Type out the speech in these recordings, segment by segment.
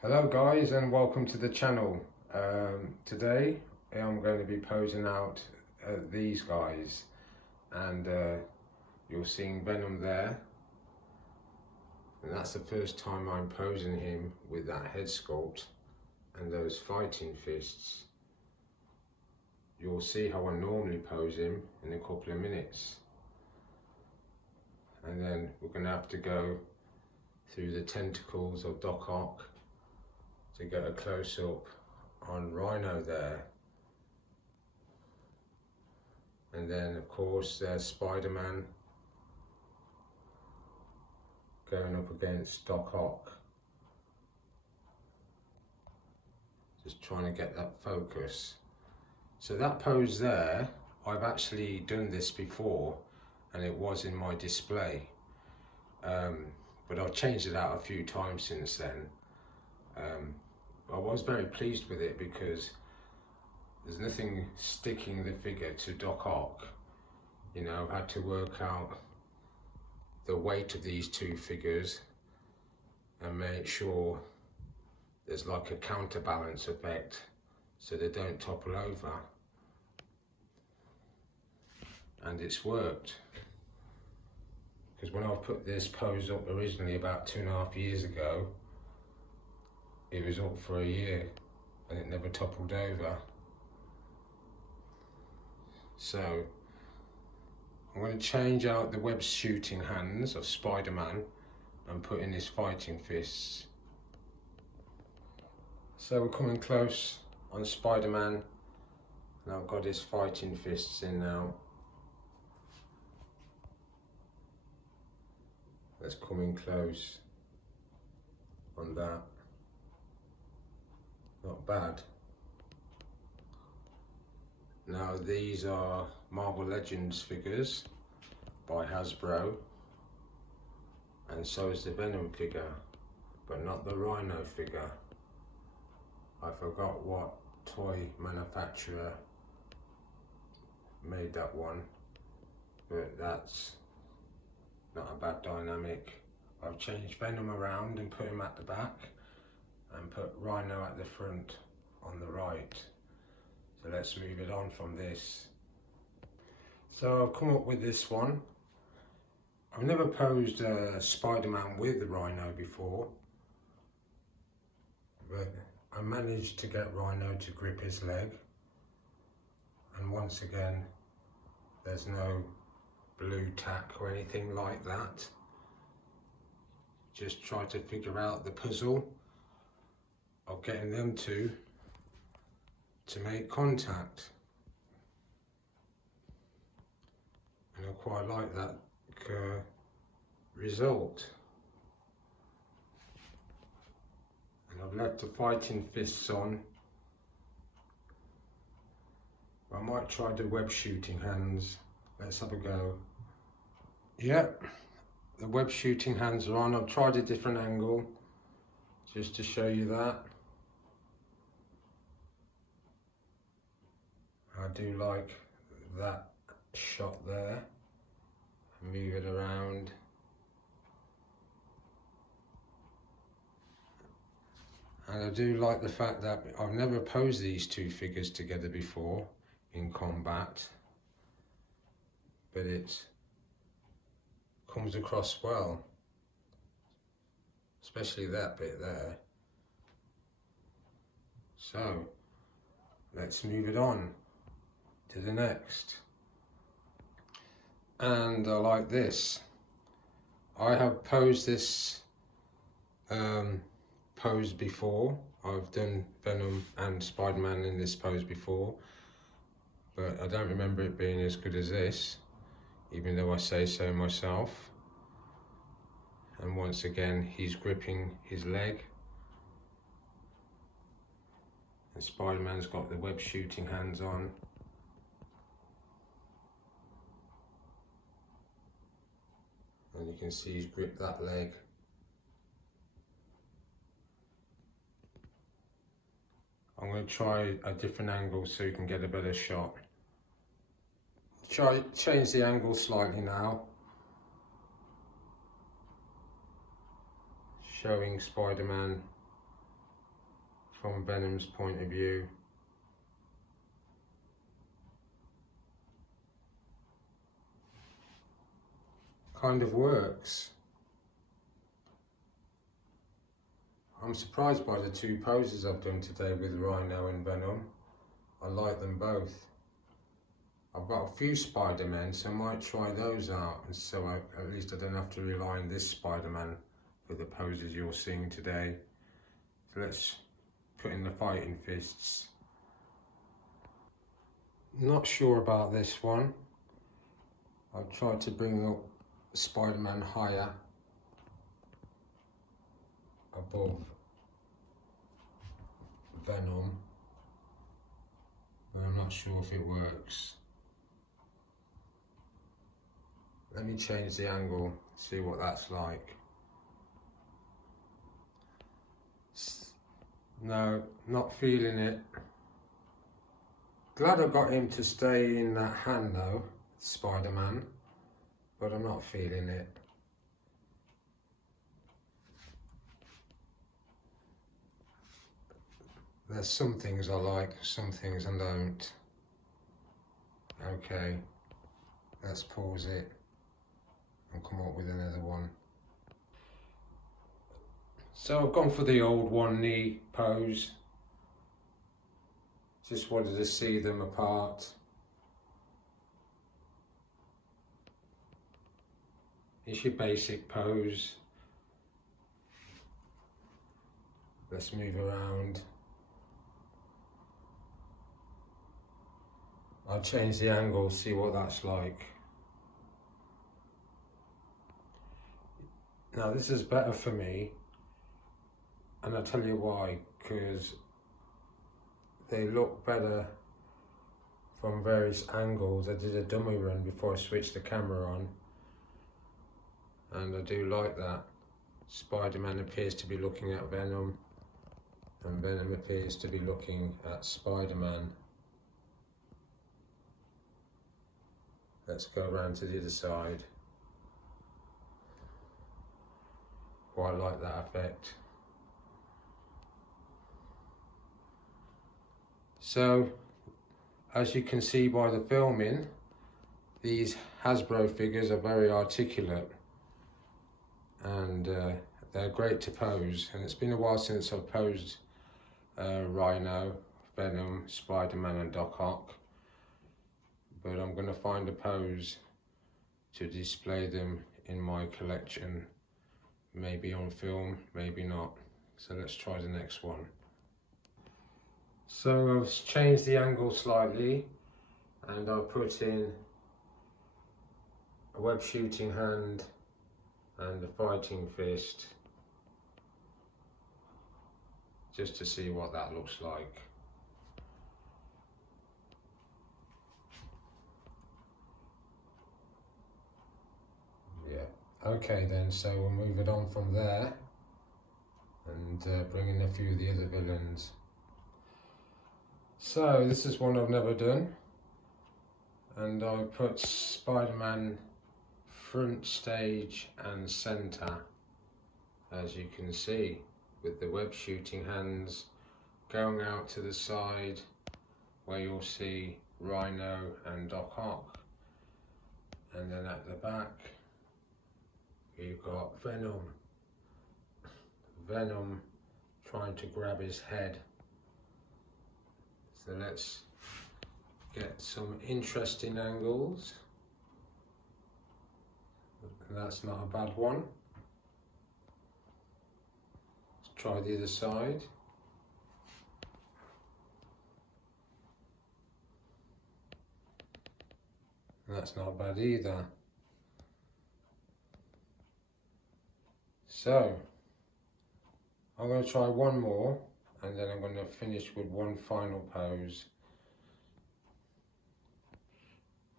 Hello guys and welcome to the channel. Today I'm going to be posing out these guys, and you're seeing Venom there, and that's the first time I'm posing him with that head sculpt and those fighting fists. You'll see how I normally pose him in a couple of minutes, and then we're going to have to go through the tentacles of Doc Oc to get a close-up on Rhino there. And then of course there's Spider-Man going up against Doc Oc. Just trying to get that focus. So that pose there, I've actually done this before and it was in my display. But I've changed it out a few times since then. I was very pleased with it because there's nothing sticking the figure to Doc Oc. You know, I've had to work out the weight of these two figures and make sure there's like a counterbalance effect so they don't topple over. And it's worked. Because when I put this pose up originally about 2.5 years ago, it was up for a year and it never toppled over. So I'm going to change out the web shooting hands of Spider-Man and put in his fighting fists. So we're coming close on Spider-Man and I've got his fighting fists in now. Let's come in close on that. Not bad. Now these are Marvel Legends figures by Hasbro, and so is the Venom figure, but not the Rhino figure. I forgot what toy manufacturer made that one, but that's not a bad dynamic. I've changed Venom around and put him at the back and put Rhino at the front on the right. So let's move it on from this. So I've come up with this one. I've never posed Spider-Man with the Rhino before, but I managed to get Rhino to grip his leg, and once again there's no blue tack or anything like that. Just try to figure out the puzzle of getting them to make contact, and I quite like that result. And I've left the fighting fists on. I might try the web shooting hands. Let's have a go. Yep, the web shooting hands are on. I've tried a different angle just to show you that. I do like that shot there. Move it around. And I do like the fact that I've never posed these two figures together before in combat, but it comes across well, especially that bit there. So let's move it on to the next. And I like this. I have posed this pose before. I've done Venom and Spider-Man in this pose before, but I don't remember it being as good as this, even though I say so myself. And once again he's gripping his leg, and Spider-Man's got the web shooting hands on. And you can see he's gripped that leg. I'm going to try a different angle so you can get a better shot. Change the angle slightly now, showing Spider-Man from Venom's point of view. Kind of works. I'm surprised by the two poses I've done today with Rhino and Venom. I like them both. I've got a few Spider-Men, so I might try those out, and so at least I don't have to rely on this Spider-Man for the poses you're seeing today. So let's put in the fighting fists. Not sure about this one. I've tried to bring up Spider-Man higher above Venom, but I'm not sure if it works. Let me change the angle, see what that's like. No, not feeling it. Glad I got him to stay in that hand though, Spider-Man, but I'm not feeling it. There's some things I like, some things I don't. Okay, let's pause it and come up with another one. So I've gone for the old one knee pose. Just wanted to see them apart. It's your basic pose. Let's move around. I'll change the angle, see what that's like. Now this is better for me, and I'll tell you why, because they look better from various angles. I did a dummy run before I switched the camera on, and I do like that. Spider-Man appears to be looking at Venom, and Venom appears to be looking at Spider-Man. Let's go around to the other side. Quite like that effect. So, as you can see by the filming, these Hasbro figures are very articulate, and they're great to pose. And it's been a while since I've posed Rhino, Venom, Spider-Man and Doc Oc. But I'm going to find a pose to display them in my collection, maybe on film, maybe not. So let's try the next one. So I've changed the angle slightly, and I've put in a web shooting hand and a fighting fist, just to see what that looks like. Okay then, so we'll move it on from there and bring in a few of the other villains. So this is one I've never done, and I put Spider-Man front stage and centre, as you can see, with the web shooting hands going out to the side where you'll see Rhino and Doc Oc, and then at the back you've got Venom trying to grab his head. So let's get some interesting angles. That's not a bad one. Let's try the other side. That's not bad either. So, I'm going to try one more, and then I'm going to finish with one final pose.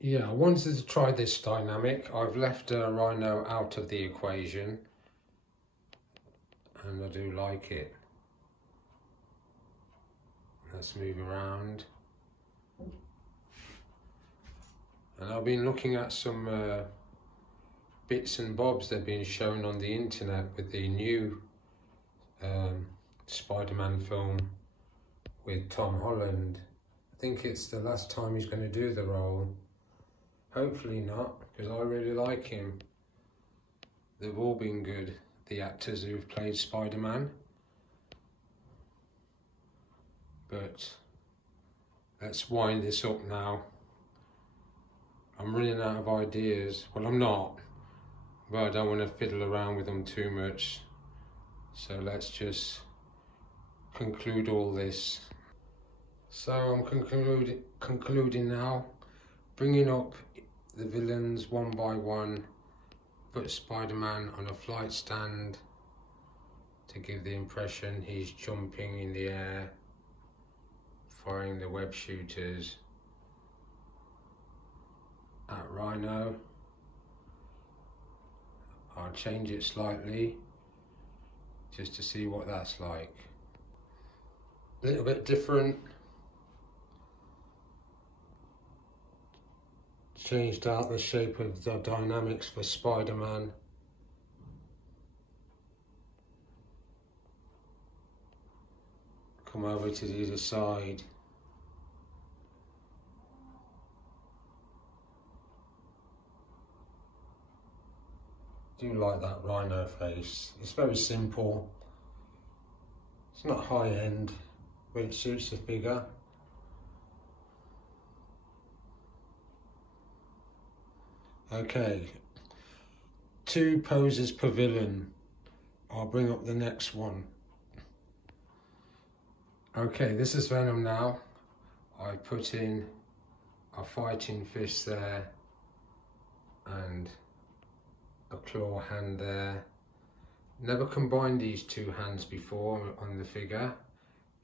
Yeah, I wanted to try this dynamic. I've left Rhino out of the equation, and I do like it. Let's move around. And I've been looking at some bits and bobs that have been shown on the internet with the new Spider-Man film with Tom Holland. I think it's the last time he's going to do the role. Hopefully not, because I really like him. They've all been good, the actors who've played Spider-Man. But let's wind this up now. I'm running out of ideas. Well, I'm not, but I don't want to fiddle around with them too much. So let's just conclude all this. So I'm concluding now, bringing up the villains one by one, put Spider-Man on a flight stand to give the impression he's jumping in the air, firing the web shooters at Rhino. I'll change it slightly just to see what that's like. A little bit different. Changed out the shape of the dynamics for Spider-Man. Come over to the other side. I do like that Rhino face. It's very simple. It's not high end, but it suits the figure. Okay, 2 poses per villain. I'll bring up the next one. Okay, this is Venom now. I put in a fighting fist there and a claw hand there. Never combined these 2 hands before on the figure.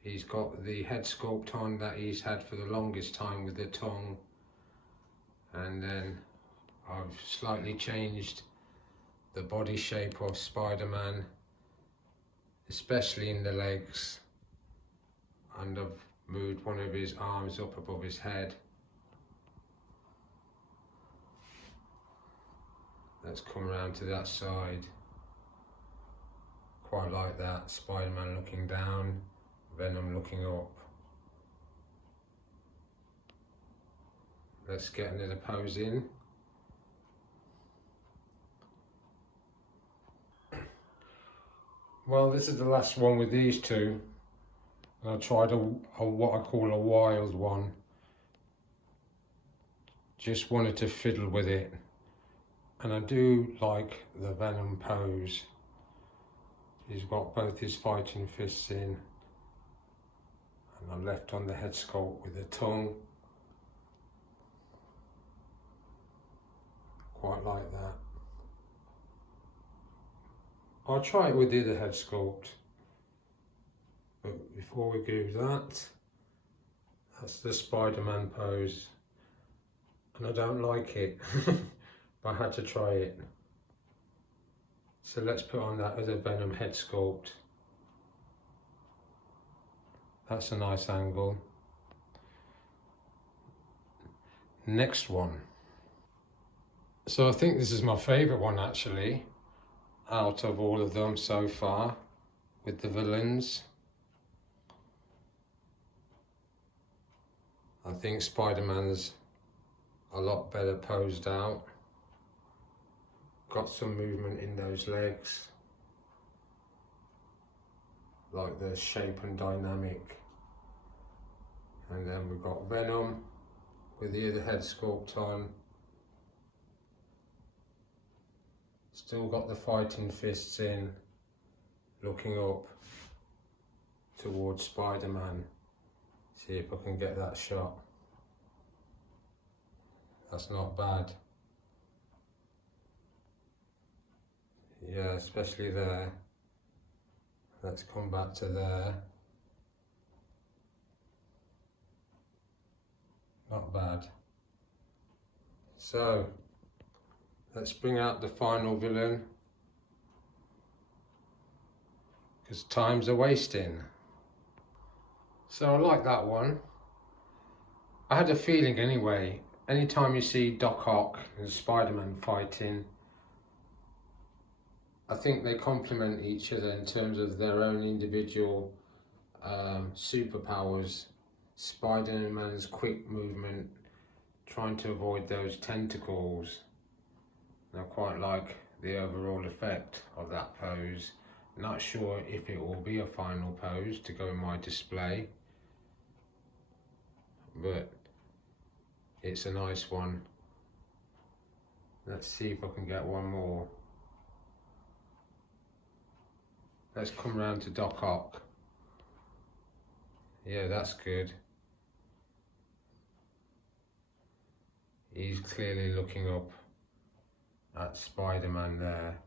He's got the head sculpt on that he's had for the longest time with the tongue, and then I've slightly changed the body shape of Spider-Man, especially in the legs, and I've moved one of his arms up above his head. Let's come around to that side. Quite like that, Spider-Man looking down, Venom looking up. Let's get another pose in. Well, this is the last one with these 2. And I tried a what I call a wild one. Just wanted to fiddle with it. And I do like the Venom pose. He's got both his fighting fists in. And I'm left on the head sculpt with the tongue. Quite like that. I'll try it with the other head sculpt. But before we do that, that's the Spider-Man pose. And I don't like it, but I had to try it. So let's put on that other Venom head sculpt. That's a nice angle. Next one. So I think this is my favourite one actually, out of all of them so far, with the villains. I think Spider-Man's a lot better posed out. Got some movement in those legs. Like the shape and dynamic. And then we've got Venom with the other head sculpt on. Still got the fighting fists in, looking up towards Spider-Man. See if I can get that shot. That's not bad. Yeah, especially there. Let's come back to there. Not bad. So, let's bring out the final villain, because time's a wasting. So I like that one. I had a feeling anyway, anytime you see Doc Ock and Spider-Man fighting, I think they complement each other in terms of their own individual superpowers, Spider-Man's quick movement, trying to avoid those tentacles. And I quite like the overall effect of that pose. Not sure if it will be a final pose to go in my display, but it's a nice one. Let's see if I can get one more. Let's come round to Doc Oc. Yeah, that's good. He's clearly looking up at Spider-Man there.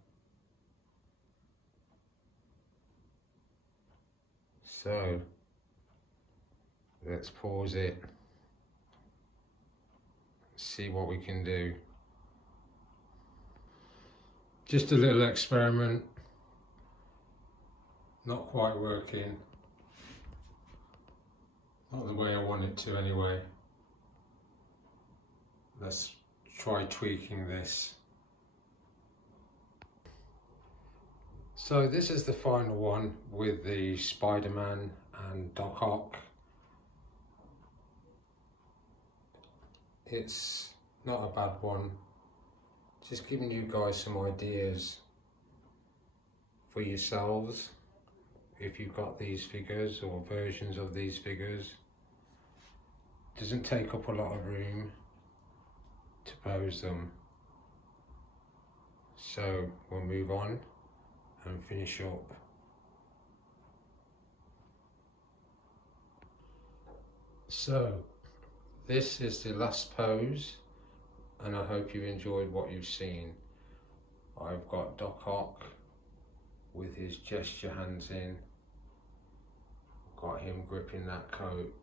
So, let's pause it. See what we can do. Just a little experiment. Not quite working. Not the way I want it to anyway. Let's try tweaking this. So this is the final one with the Spider-Man and Doc Oc. It's not a bad one. Just giving you guys some ideas for yourselves if you've got these figures or versions of these figures. Doesn't take up a lot of room to pose them. So we'll move on and finish up. So this is the last pose, and I hope you enjoyed what you've seen. I've got Doc Oc with his gesture hands in. Got him gripping that coat.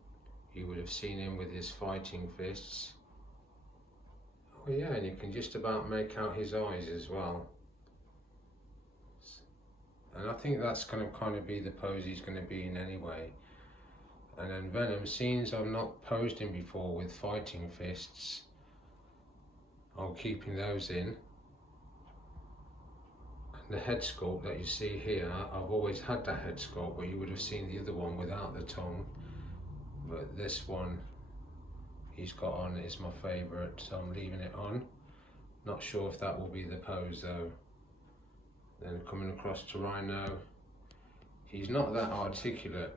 You would have seen him with his fighting fists. Oh yeah, and you can just about make out his eyes as well. And I think that's going to kind of be the pose he's going to be in anyway. And then Venom, since I've not posed him before with fighting fists, I'm keeping those in. And the head sculpt that you see here, I've always had that head sculpt, but you would have seen the other one without the tongue. But this one he's got on is my favourite, so I'm leaving it on. Not sure if that will be the pose though. Then coming across to Rhino, he's not that articulate,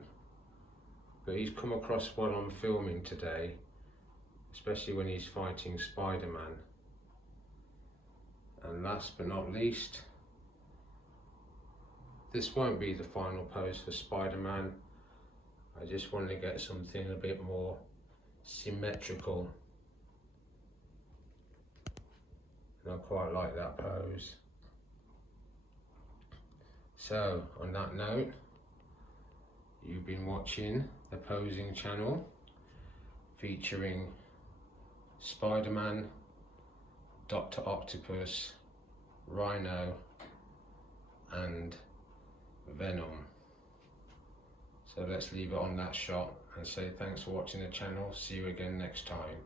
but he's come across while I'm filming today, especially when he's fighting Spider-Man. And last but not least, this won't be the final pose for Spider-Man. I just wanted to get something a bit more symmetrical. And I quite like that pose. So, on that note, you've been watching the Posing channel featuring Spider-Man, Dr. Octopus, Rhino and Venom. So let's leave it on that shot and say thanks for watching the channel. See you again next time.